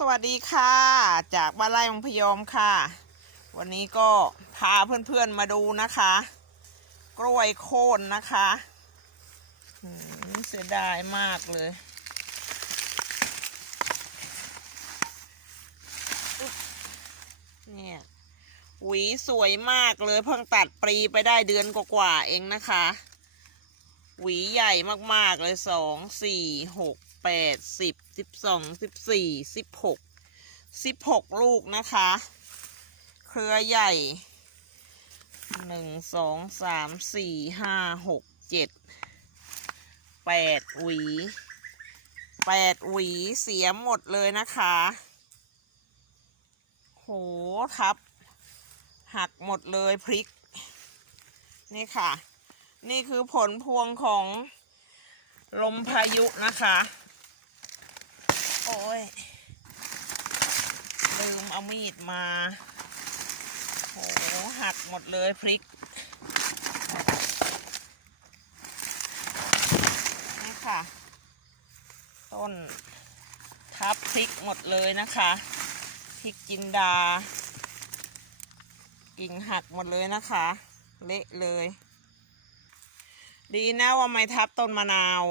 สวัสดีค่ะ จากบ้านไร่องพยอมค่ะ วันนี้ก็พาเพื่อนๆมาดูนะคะ กล้วยโค่นนะคะเสียดายมากเลยอุ๊ยเนี่ยหวีสวยมากเลยเพิ่งตัดปรีไปได้เดือนกว่าๆเองนะคะ หวีใหญ่มากๆเลยสองสี่หกแปดสิบ สิบสองสิบสี่สิบหกสิบหกลูกนะคะ เครือใหญ่หนึ่งสองสามสี่ห้าหกเจ็ดแปดหวีแปดหวีเสียหมดเลยนะคะ โหทับ หักหมดเลยพริก นี่ค่ะ นี่คือผลพวงของลมพายุนะคะ โอ้ยลืมเอามีดมาโหหักหมดเลยพริกนี่ค่ะ ต้นทับพริกหมดเลยนะคะพริกจินดา กิ่งหักหมดเลยนะคะ เละเลย ดีนะว่าไม่ทับต้นมะนาว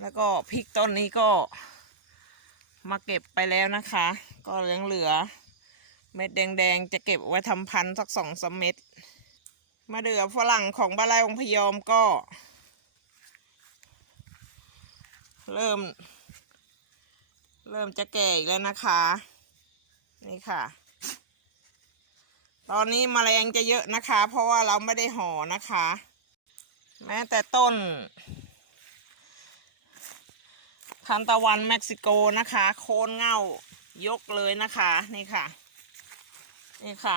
แล้วก็พริกต้นนี้ก็มาเก็บไปแล้วนะคะ ก็ยังเหลือ เม็ดแดงๆ จะเก็บไว้ทำพันธุ์สักสองสามเม็ดมาเดือฝรั่งของบ้านไร่องพยอมก็ เริ่ม เริ่มจะแก่อีกแล้วนะคะ นี่ค่ะ ตอนนี้มแมลงจะเยอะนะคะ เพราะว่าเราไม่ได้ห่อนะคะ แม้แต่ต้น ทันตะวันเม็กซิโกนะคะ โคนเง่ายกเลยนะคะนี่ค่ะ นี่ค่ะ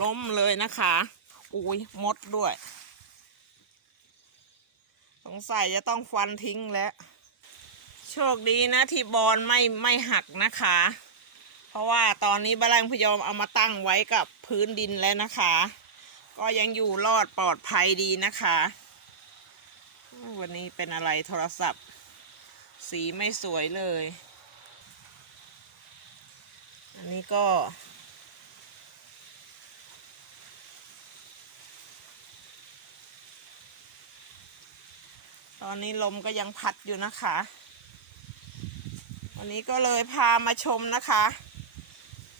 ล้มเลยนะคะอุ้ยมดด้วย สงสัยจะต้องฟันทิ้งแล้ว โชคดีนะที่บอลไม่ไม่หักนะคะ เพราะว่าตอนนี้บาลังพยอมเอามาตั้งไว้กับพื้นดินแล้วนะคะ ก็ยังอยู่รอดปลอดภัยดีนะคะ วันนี้เป็นอะไรโทรศัพท์ สีไม่สวยเลย อันนี้ก็ ตอนนี้ลมก็ยังพัดอยู่นะคะ วันนี้ก็เลยพามาชมนะคะ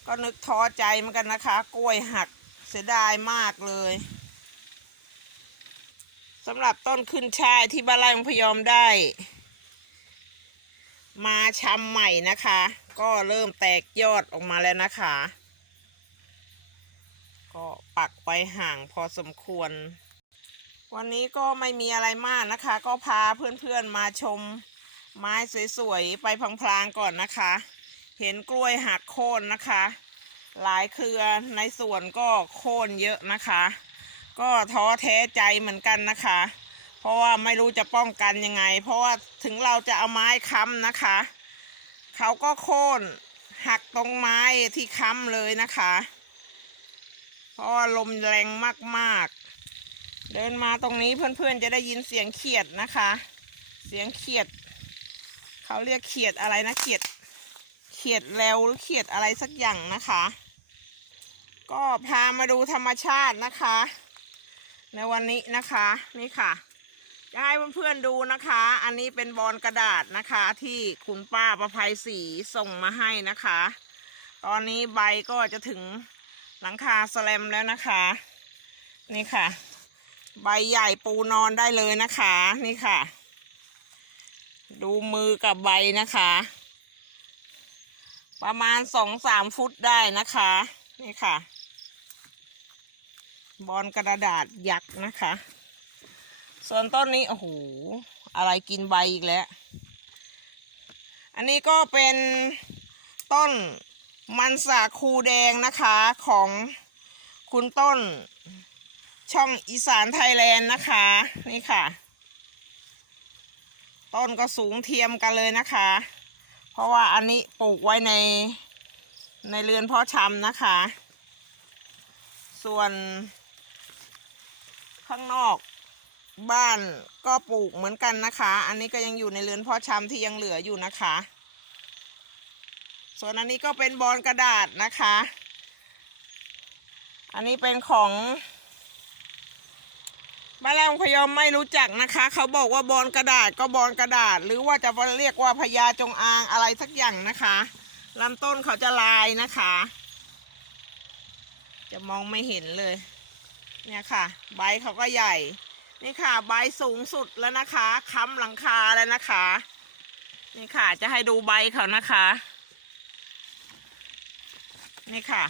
ก็นึกท้อใจเหมือนกันนะคะ กล้วยหักเสียดายมากเลยสำหรับต้นขึ้นชายที่บ้านไร่พยอมได้ มาชำใหม่นะคะ ก็เริ่มแตกยอดออกมาแล้วนะคะ ก็ปักไปห่างพอสมควร วันนี้ก็ไม่มีอะไรมากนะคะ ก็พาเพื่อนๆมาชมไม้สวยๆ ไปพลางๆก่อนนะคะ เห็นกล้วยหักโค่นนะคะ หลายเครือในสวนก็โค่นเยอะนะคะ ก็ท้อแท้ใจเหมือนกันนะคะ ราะว่าไม่รู้จะป้องกันยังไง เพราะว่าถึงเราจะเอาไม้ค้ำนะคะ เขาก็โค่นหักตรงไม้ที่ค้ำเลยนะคะ เพราะว่าลมแรงมากๆ เดินมาตรงนี้เพื่อนๆจะได้ยินเสียงเขียดนะคะ เสียงเขียด เขาเรียกเขียดอะไรนะเขียด เขียดแล้วหรือเขียดอะไรสักอย่างนะคะ ก็พามาดูธรรมชาตินะคะ ในวันนี้นะคะนี่ค่ะ จะให้เพื่อนๆดูนะคะ อันนี้เป็นบอลกระดาษนะคะ ที่คุณป้าประภัยศรีส่งมาให้นะคะ ตอนนี้ใบก็จะถึงหลังคาสแลมแล้วนะคะ นี่ค่ะ ใบใหญ่ปูนอนได้เลยนะคะ นี่ค่ะ ดูมือกับใบนะคะ ประมาณสองสามฟุตได้นะคะ นี่ค่ะ บอลกระดาษยักษ์นะคะ ส่วนต้นนี้โอ้โหอะไรกินใบอีกแล้ว อันนี้ก็เป็นต้นมันสาคูแดงนะคะของคุณต้น ช่องอีสานไทยแลนด์นะคะ นี่ค่ะ ต้นก็สูงเทียมกันเลยนะคะ เพราะว่าอันนี้ปลูกไว้ในในเรือนพาะชำนะคะ ส่วนข้างนอก บ้านก็ปลูกเหมือนกันนะคะ อันนี้ก็ยังอยู่ในเรือนพาะชำที่ยังเหลืออยู่นะคะ ส่วนอันนี้ก็เป็นบอลกระดาษนะคะ อันนี้เป็นของบ้านแรกพยอมไม่รู้จักนะคะ เขาบอกว่าบอลกระดาษก็บอลกระดาษ หรือว่าจะเรียกว่าพญาจงอางอะไรสักอย่างนะคะลำต้นเขาจะลายนะคะ จะมองไม่เห็นเลย เนี่ยค่ะ ใบเขาก็ใหญ่ นี่ค่ะใบสูงสุดแล้วนะคะค้ำหลังคาแล้วนะคะ นี่ค่ะจะให้ดูใบเขานะคะ นี่ค่ะ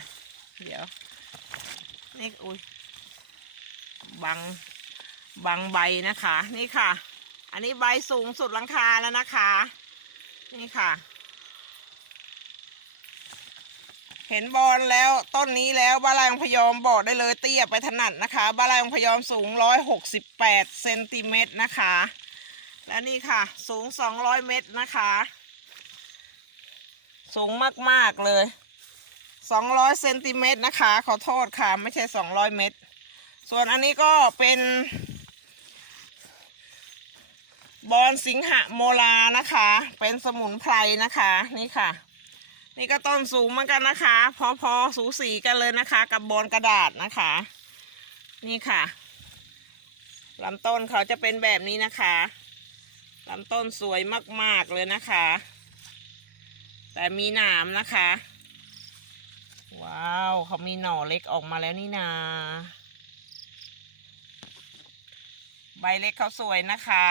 เดี๋ยว นี่อุ้ยบังบังใบนะคะ นี่ค่ะ อันนี้ใบสูงสุดหลังคาแล้วนะคะ นี่ค่ะ เห็นบอลแล้วต้นนี้แล้วบ้าลายองพยอมบอกได้เลยเตี้ยไปถนัดนะคะบ้าลายองพยอมสูงร้อยหกสิบแปดเซนติเมตรนะคะ และนี่ค่ะ สูงสองร้อยเมตรนะคะ สูงมากๆเลยสองร้อยเซนติเมตรนะคะ ขอโทษค่ะ ไม่ใช่สองร้อยเมตร ส่วนอันนี้ก็เป็นบอลสิงหะโมลานะคะ เป็นสมุนไพรนะคะ นี่ค่ะ นี่ก็ต้นสูงเหมือนกันนะคะ พอพอสูสีกันเลยนะคะ กับบอลกระดาษนะคะ นี่ค่ะลำต้นเขาจะเป็นแบบนี้นะคะลำต้นสวยมากๆเลยนะคะ แต่มีหนามนะคะ ว้าวเขามีหน่อเล็กออกมาแล้วนี่นา ใบเล็กเขาสวยนะคะ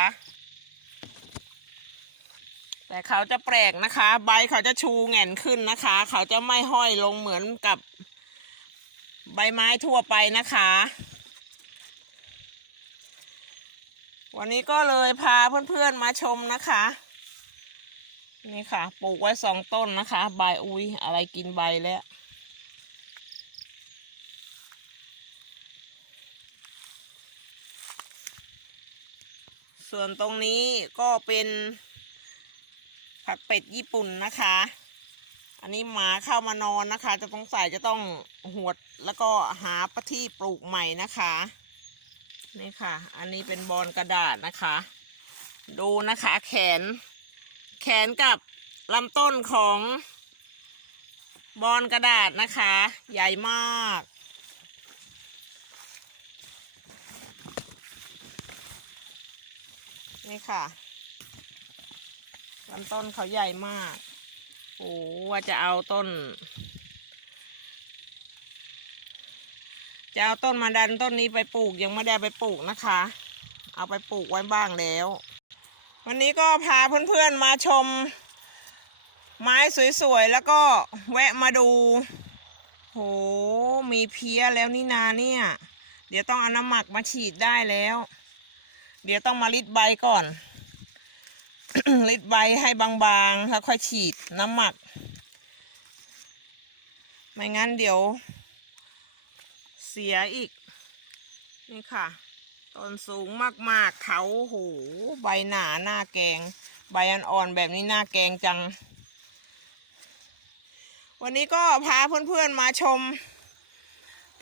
แต่เขาจะแปลกนะคะ ใบเขาจะชูแง่นขึ้นนะคะ เขาจะไม่ห้อยลงเหมือนกับใบไม้ทั่วไปนะคะ วันนี้ก็เลยพาเพื่อนๆมาชมนะคะ นี่ค่ะ ปลูกไว้สองต้นนะคะ ใบอุ้ยอะไรกินใบแล้วส่วนตรงนี้ก็เป็น ผักเป็ดญี่ปุ่นนะคะ อันนี้หมาเข้ามานอนนะคะ จะต้องใส่จะต้องหวดแล้วก็หาปะที่ปลูกใหม่นะคะนี่ค่ะ อันนี้เป็นบอลกระดาษนะคะ ดูนะคะ แขน แขนกับลำต้นของบอลกระดาษนะคะ ใหญ่มากนี่ค่ะ ลำต้นเขาใหญ่มาก โอ้ว่าจะเอาต้น จะเอาต้นมาดันต้นนี้ไปปลูกยังไม่ได้ไปปลูกนะคะ เอาไปปลูกไว้บ้างแล้ว วันนี้ก็พาเพื่อนๆมาชม ไม้สวยๆ แล้วก็แวะมาดู โห มีเพี้ยแล้วนี่นาเนี่ย เดี๋ยวต้องเอาน้ำหมักมาฉีดได้แล้ว เดี๋ยวต้องมาลิดใบก่อน ลิดใบให้บางๆ แล้วค่อยฉีดน้ำหมัก ไม่งั้นเดี๋ยว เสียอีก นี่ค่ะต้นสูงมากๆ เขาโหใบหนาหน้าแกง ใบอ่อนๆแบบนี้หน้าแกงจัง วันนี้ก็พาเพื่อนๆมาชม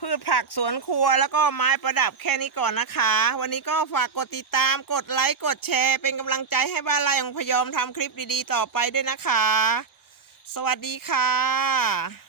พืชผักสวนครัวแล้วก็ไม้ประดับแค่นี้ก่อนนะคะ วันนี้ก็ฝากกดติดตามกดไลค์กดแชร์ เป็นกำลังใจให้บ้านไร่ของพยอมทำคลิปดีๆต่อไปด้วยนะคะ สวัสดีค่ะ